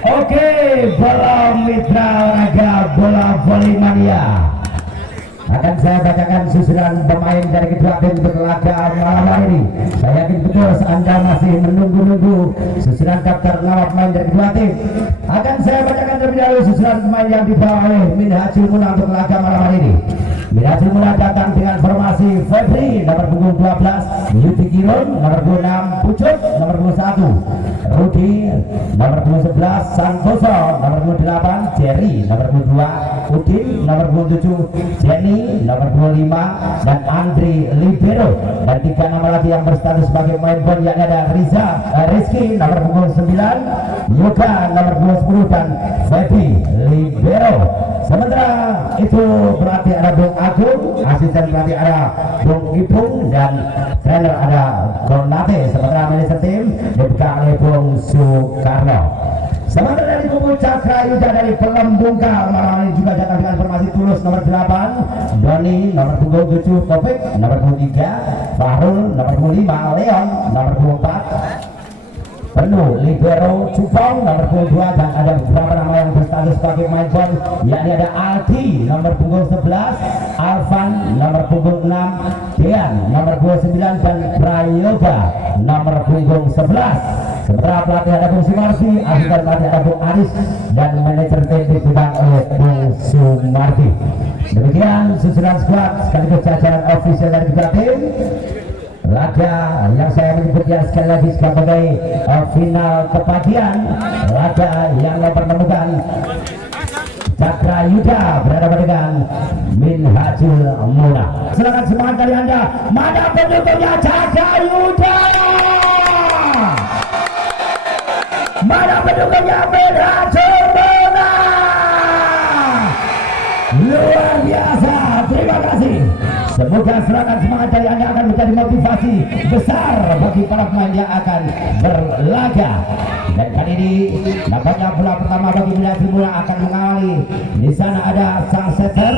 Oke, bola mitra olahraga bola voli mania. Akan saya bacakan susunan pemain dari kedua tim untuk laga malam hari ini. Saya yakin betul Anda masih menunggu-nunggu susunan daftar nama pemain dari kedua tim. Akan saya bacakan terlebih dahulu susunan pemain yang dibawa oleh Min Hajil Muna untuk laga malam hari ini. Min Hajil Muna datang dengan formasi Febri nomor punggung 12, Yudi Kirun nomor punggung 6, Pucuk nomor punggung 1, Rudi nomor punggung 11, Santoso nomor punggung 8, Jerry nomor punggung 2, Udin nomor punggung 7, Jenny nomor 25 dan Andri Libero. Dan 3 nama lagi yang berstatus sebagai pemain pon yakni ada Rizky nomor punggung 9, Yoga nomor punggung 10 dan Feby Libero. Sementara itu pelatih ada Bung Agung, asisten pelatih ada Bung Ipung dan trainer ada Gornate. Sementara manajer tim dipegang oleh Bung Soekarno. Sementara dari kubu Cakra Yuda dari Pelembungkal malam ini juga datang dengan formasi Tulus nomor 8, Doni nomor punggung 7, Topik nomor punggung 3, Fahrul nomor punggung 5, Leon nomor punggung 4, Penuh Libero Cupong nomor punggung 2 dan ada beberapa nama yang berstatus sebagai pemain pon yakni ada Aldi nomor punggung 11, Alvan nomor punggung 6, Dean nomor punggung 9 dan Prayoga nomor punggung 11. Sementara pelatih ada Bung Sumarti, asisten pelatih ada Bung Aris dan manajer tim dipegang oleh Bung Sumarti. Demikian susunan skuad sekaligus jajaran ofisial dari kedua tim. Laga yang saya menyebutnya sekali lagi sebagai final kepagian, laga yang mempertemukan Cakra Yuda berhadapan dengan Min Hajil Muna. Silakan semangat dari Anda. Mana pendukungnya Cakra Yuda? Mana pendukungnya Min Hajil Muna? Luar biasa, terima kasih. Semoga serangan semangat dari Anda akan menjadi motivasi besar bagi para pemain yang akan berlaga. Dan kali ini nampaknya bola pertama bagi Min Hajil Muna akan mengawali. Di sana ada sang setter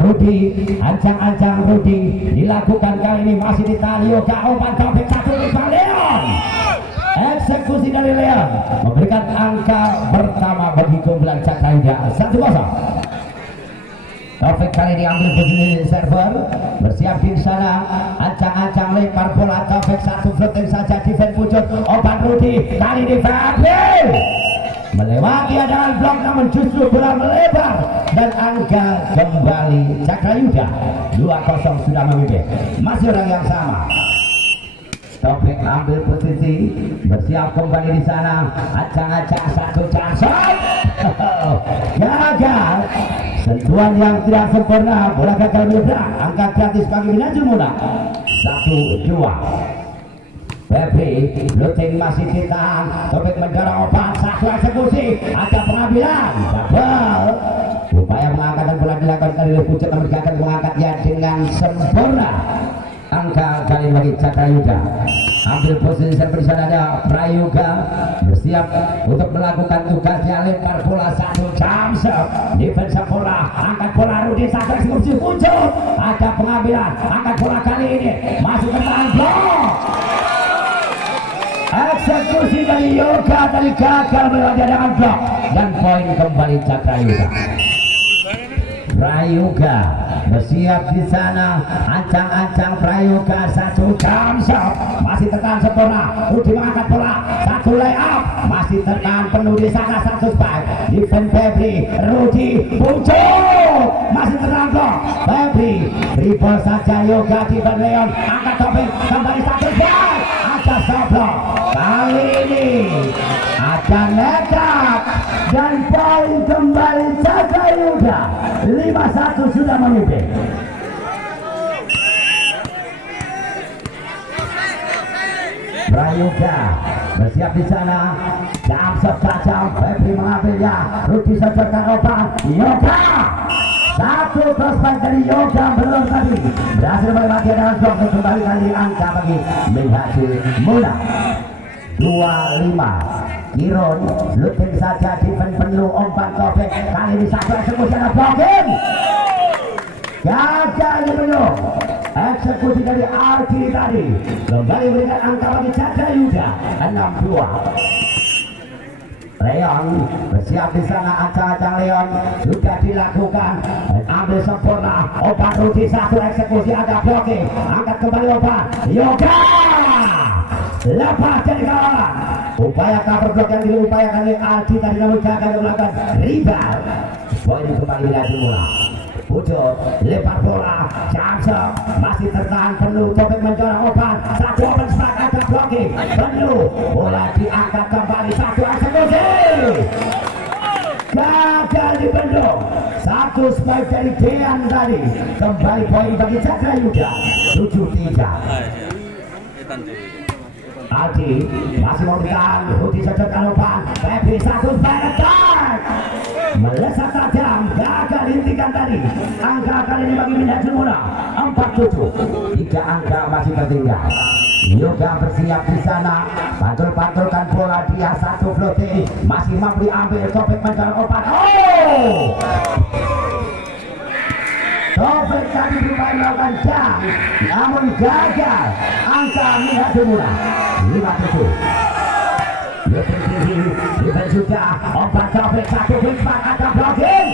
Rudi, ancang-ancang Rudi dilakukan kali ini masih di Talio Kaupan Topik satu di Leon. Eksekusi dari Leon memberikan angka pertama bagi keunggulan Cakra Yuda 1-0. Taufik kali diambil posisi server, bersiap di sana, ancang-ancang lempar bola. Taufik satu floating saja, defense pucuk, obat Rudi kali ini Fadil melewati adalah blok namun justru bola melebar dan angka kembali Cakra Yuda 2-0 sudah memimpin. Masih orang yang sama. Taufik ambil posisi, bersiap kembali di sana, ancang-ancang satu chance, gagal. Sentuhan yang tidak sempurna, bola gagal menyeberang. Angka gratis bagi Min Hajil Muna 1-2. Febri looting masih ditahan. Topik mendorong obat, satu eksekusi, ada pengambilan double. Upaya mengangkat bola dilakukan dari Pucuk namun gagal mengangkatnya dengan sempurna. Angka kali bagi Cakra Yuda. Ambil posisi seperti sana ada Prayoga bersiap untuk melakukan tugasnya, lempar bola satu jam defense bola, angkat bola Rudi satu eksekusi Pucuk, ada pengambilan, angkat bola kali ini masuk ke tangan blok. Eksekusi dari Yoga tadi gagal melewati dengan blok dan poin kembali Cakra Yuda. Prayoga bersiap di sana, ancang-ancang Prayoga satu jam masih tertahan sempurna. Rudi mengangkat bola, satu layup masih tertahan penuh di sana satu spike defense Febri Rudi pucuk masih terangkok Febri dribble saja Yoga defense Leon angkat topik kembali satu spike ada soblok kali ini ada nekat dan poin kembali Cakra Yuda 5-1 sudah memimpin. Prayoga bersiap di sana jam tajam Febri mengambilnya Rudi sebarkan obat Yoga satu prospek dari Yoga belum tadi berhasil melewati dalam blok kembali kali angka bagi Minhati Muna 25 Kiron looting saja defense penuh umpan topik kali ini satu eksekusi ada blocking gagal penuh eksekusi dari Arki tadi kembali berikan angka bagi Cakra Yuda 62 Leon bersiap di sana acang-acang Leon sudah dilakukan ambil sempurna obat Rudi satu eksekusi ada blocking angkat kembali obat Yoga lepas dari kawan upaya cover block yang diupayakan oleh Aldi tadi namun gagal melakukan rebound poin kembali dari mula pucuk lepas bola Jamsok masih tertahan penuh topik mencorong obat satu open spike ada blocking penuh bola diangkat kembali satu eksekusi gagal dibendung satu spike dari Dean tadi kembali poin bagi Cakra Yuda 7-3 Aldi masih mau ditahan Rudi sejauhkan umpan Febri satu spike attack melesat tajam gagal dihentikan tadi angka kali ini bagi Minda Jumuna 47 tiga angka masih tertinggal Yoga bersiap di sana pantul-pantulkan bola dia satu floating masih mampu diambil topik mencorong umpan topik tadi berupaya melakukan jam namun gagal angka Minda Jumuna 57 Looking tinggi defense juga obat topik satu wingback ada blocking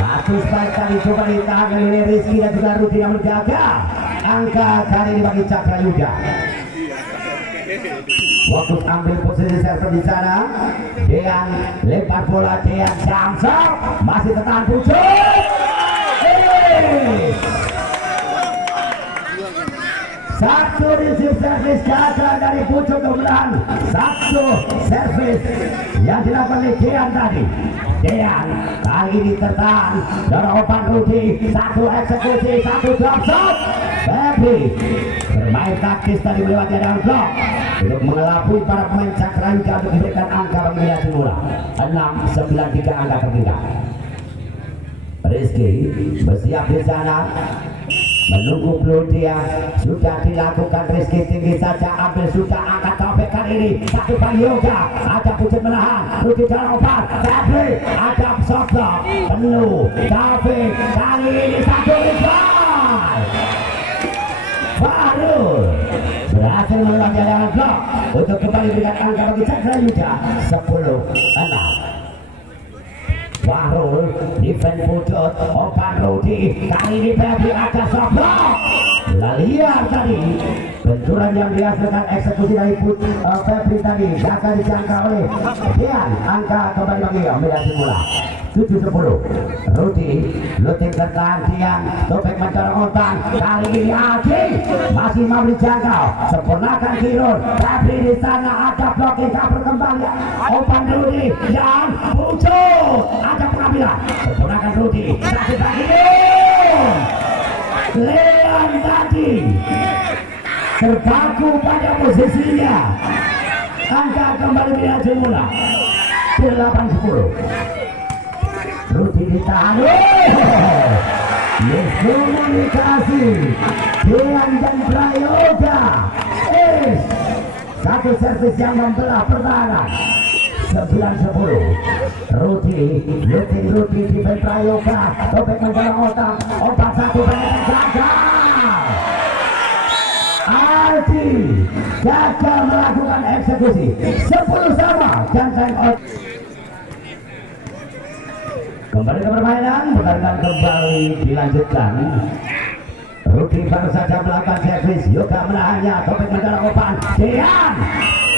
satu spike tadi coba ditahan oleh Rizky dan juga Rudi namun gagal angka kali ini bagi Cakra Yuda fokus ambil posisi server di sana Dean lempar bola Dean Jamsok masih tertahan pucuk satu receive service gagal dari pucuk kemudian satu service yang dilakukan oleh Dean tadi Dean kali ini tertahan dorong umpan Rudi satu eksekusi satu drop shot Febri bermain taktis tadi melewati dalam blok untuk mengelabui para pemain Cakra Yuda untuk memberikan angka bagi Minda Jumuna 6-9-3 angka tertinggal Rizky bersiap di sana menunggu blue dia sudah dilakukan Rizky tinggi saja ambil sudah angkat topik kali ini satu bagi Yoga ada pucuk menahan Rudi jalan obat Febri ada soblok penuh topik kali ini satu rebound baru berhasil melewati jalan blok untuk kembali berikan angka bagi Cakra Yuda 10-6 Wahrul defense pucuk obat Rudi kali ini Febri ada soblok liar tadi benturan yang dihasilkan eksekusi dari Febri tadi gagal dijangka oleh Dean angka kembali bagi Minda Jumuna 7-10 Rudi looting tertahan Dean topik mencorong umpan kali ini Aldi masih mau dijangkau sempurnakan Kirun Febri di sana ada blocking cover kembali umpan Rudi dan pucuk ada pengambilan sempurnakan Rudi satu lagi Leon tadi terpaku pada posisinya angka kembali Minda Jumuna 8-10 Rudi ditahan miskomunikasi Dean dan Prayoga satu servis yang membelah pertahanan 9-10 Rudi looting Rudi di Prayoga topik menjelang otak satu banyak gagal Aldi gagal melakukan eksekusi 10 sama dan time out kembali ke permainan pertandingan kembali dilanjutkan Rudi baru saja melakukan servis Yoga menahannya topik mendalam umpan Dean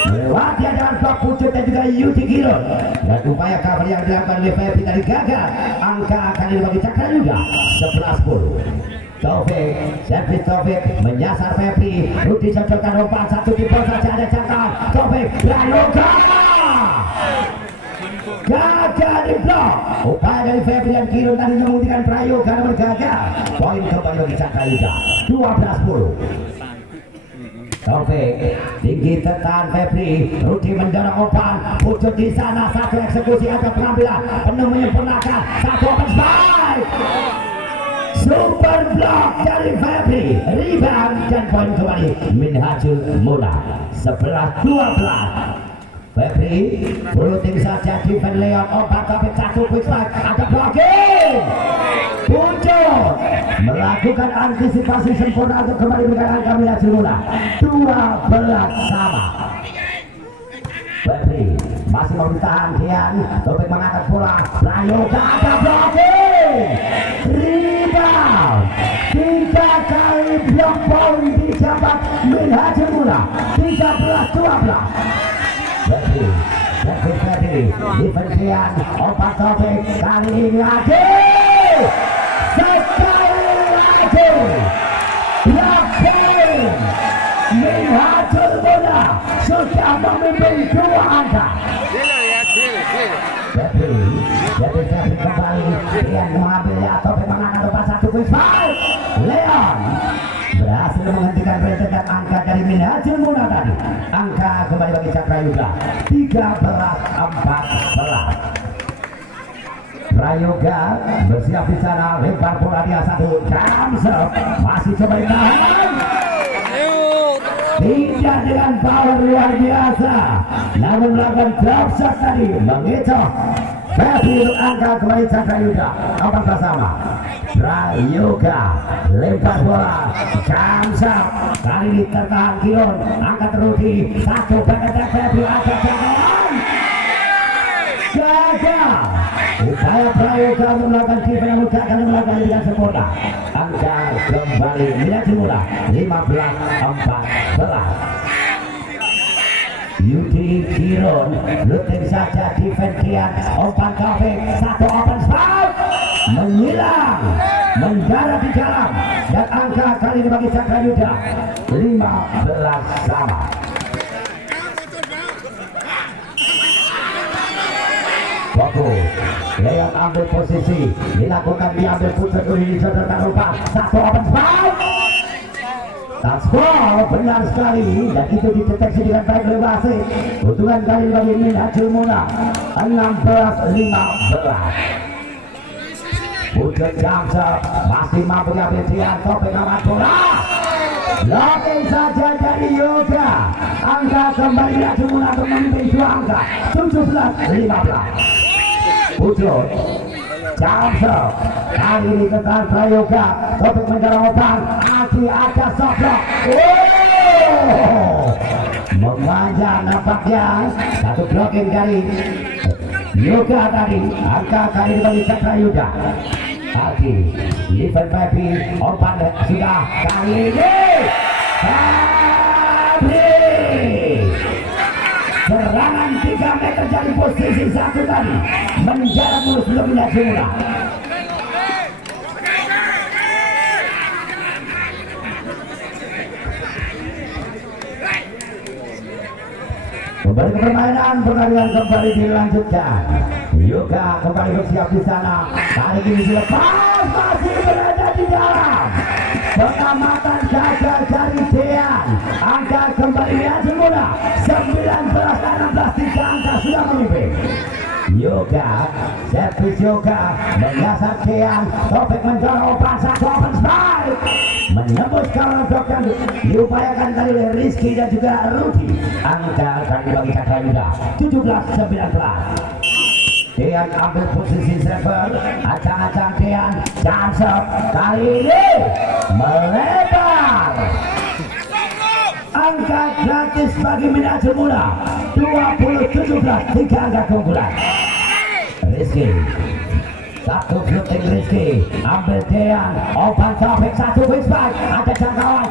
melewati adalah blok pucuk dan juga Yuti Giron, dan upaya cover yang dilakukan oleh Febri tadi gagal. Angka akan dibagi Cakra juga 11-10. Taufik, servis Taufik menyasar Febri. Rudi cocokkan umpan satu tipe saja ada jangkauan. Taufik Prayoga gagal di blok. Upaya dari Febri dan Giron tadi membuktikan Prayoga namun gagal. Poin kembali bagi Cakra juga 12-10. Taufik tinggi tertahan Febri. Rudi mendorong umpan pucuk di sana. Satu eksekusi ada pengambilan penuh menyempurnakan. Satu open strike. Super block dari Febri. Rebound dan poin kembali Minhajul Muna 11-12. Febri floating saja defend Leon. Umpan Taufik satu quick strike. Ada blocking. Pucuk melakukan antisipasi sempurna untuk kembali memberikan angka Minhajul Muna 12 sama. Febri masih mau ditahan Kian. Taufik mengangkat bola. Prayoga ada blocking. Rebound. 3 kali blok poin dijabat Minhajul Muna 13-12. Febri defend Kian. Umpan Taufik kali ini lagi. Sekali lagi. Blocking. Minhajul Muna sudah memimpin 2 angka. Febri kembali. Kian mengambilnya. Taufik mengangkat umpan satu quick strike. Leon berhasil menghentikan rentetan angka dari Minhajul Muna tadi. Angka kembali bagi Cakra Yuga 13-14. Prayoga bersiap di sana, lempar bola dia satu, jam serve masih coba ditahan. Tidak dengan power luar biasa, namun melakukan drop shot tadi mengecoh. Febri untuk angka kembali Cakra Yuga 4 bersama. Prayoga lempar bola, jam serve kali ini tertahan Giron, angkat Rudi satu back attack Febri ada jangkauan. Gagal. Upaya Prayoga untuk melakukan defense namun gagal melakukan dengan sempurna. Angka kembali Minhajul Muna 15-14. Yuti Giron looting saja defense Kian. Umpan Taufik satu open strike menghilang mendarat di dalam dan angka kali ini bagi Cakra Yuga 15 sama. Fokus Leon ambil posisi dilakukan, diambil pucuk ini saudara umpan satu open strike. Touchball benar sekali dan itu dideteksi dengan baik oleh wasit. Untungan kali bagi Minhajul Muna 16-15. Pucuk Jamsel masih mampu diambil Tian. Taufik angkat bola. Blocking saja dari Yoga. Angka kembali Minhajul Muna untuk memimpin 2 angka 17-15. Pucuk Jamsel kali ini tentang Prayoga. Taufik mendorong umpan masih ada soblok. Memanja nampaknya satu blocking dari Yoga tadi. Angka kali ini bagi Cakra Yuga. Aki defend Febri, umpan sudah kali ini Febri. Serangan 3 meter dari posisi satu tadi menjarak mulus belum Minhajul Muna. Kembali ke pertandingan kembali dilanjutkan. Yoga kembali bersiap di sana. Kali ini dilepas, masih berada di dalam. Pengamatan gagal dari Dean. Angka kembali Minhajul Muna 19-16, 3 angka sudah memimpin. Yoga, servis Yoga menyasar Dean. Taufik mendorong umpan satu open strike. Menembus counter block yang diupayakan kali oleh Rizky dan juga Rudi. Angka kali bagi Cakra Yuga 17-19. Dean ambil posisi server, acang-acang Dean, Jamsel kali ini melebar. Angka gratis bagi Minhajul Muna 20-17, 3 angka keunggulan. Rizky satu floating Rizky, ambil Dean, umpan Taufik satu quick strike, ada jangkauan.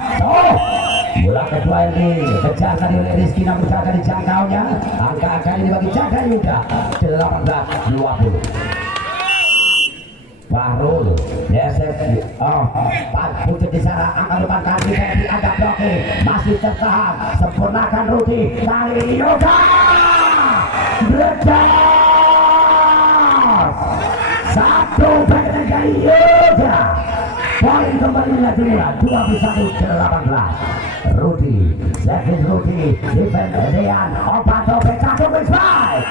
Bola kedua ini kejar tadi oleh Rizky, namun gagal dijangkaunya. Angka kali ini bagi Chandra Yuda 18-20. Fahrul Yesef, putus di sana, angka depan kaki Ferdi agak blokir, masih tertahan, sempurnakan Rudi, kali ini Yoga berdas satu bagian dari Yoga. Poin kembali lagi dimulai 21-18. Rudi, Zevin Rudi, defend Dean, Opato pecah ke baik.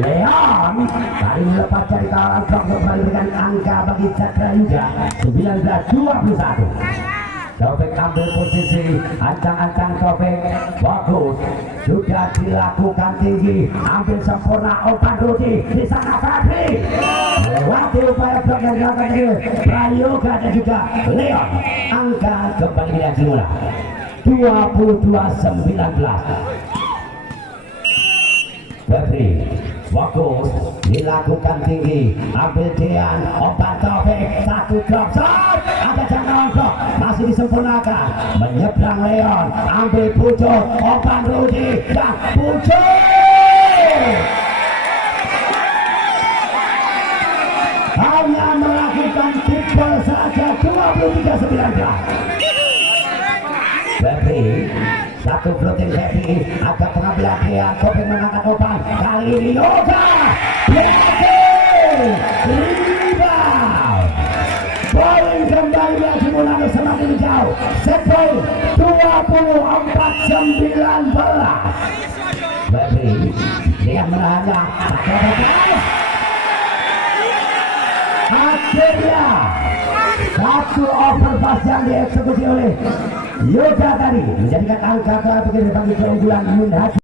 Leon kali ini lepas dari kawalan blok kembali dengan angka bagi Chandra Yuda 19-21. Taufik ambil posisi, ancang-ancang Taufik, bagus, sudah dilakukan tinggi, ambil sempurna umpan Rudi, di sana Fadli, lewati upaya blok yang dilakukan dari Prayoga dan juga Leon. Angka kembali dimulai 22-19. Fadli, bagus, dilakukan tinggi, ambil Dean, umpan Taufik, satu drop shot, ada jangkauan blok, masih disempurnakan, menyeberang Leon, ambil pucuk, umpan Rudi, dan pucuk. Hanya melakukan triple saja 23-19. Febri, satu floating Febri, agak pengambilan dia, Kopi mengangkat umpan, kali ini Yoga, rebound. Poin kembali lagi mulai semakin jauh, skor 24-19. Febri, dia menahannya, akhirnya satu overpass yang dieksekusi oleh Yoga tadi menjadikan angka begini bagi keunggulan Yunda.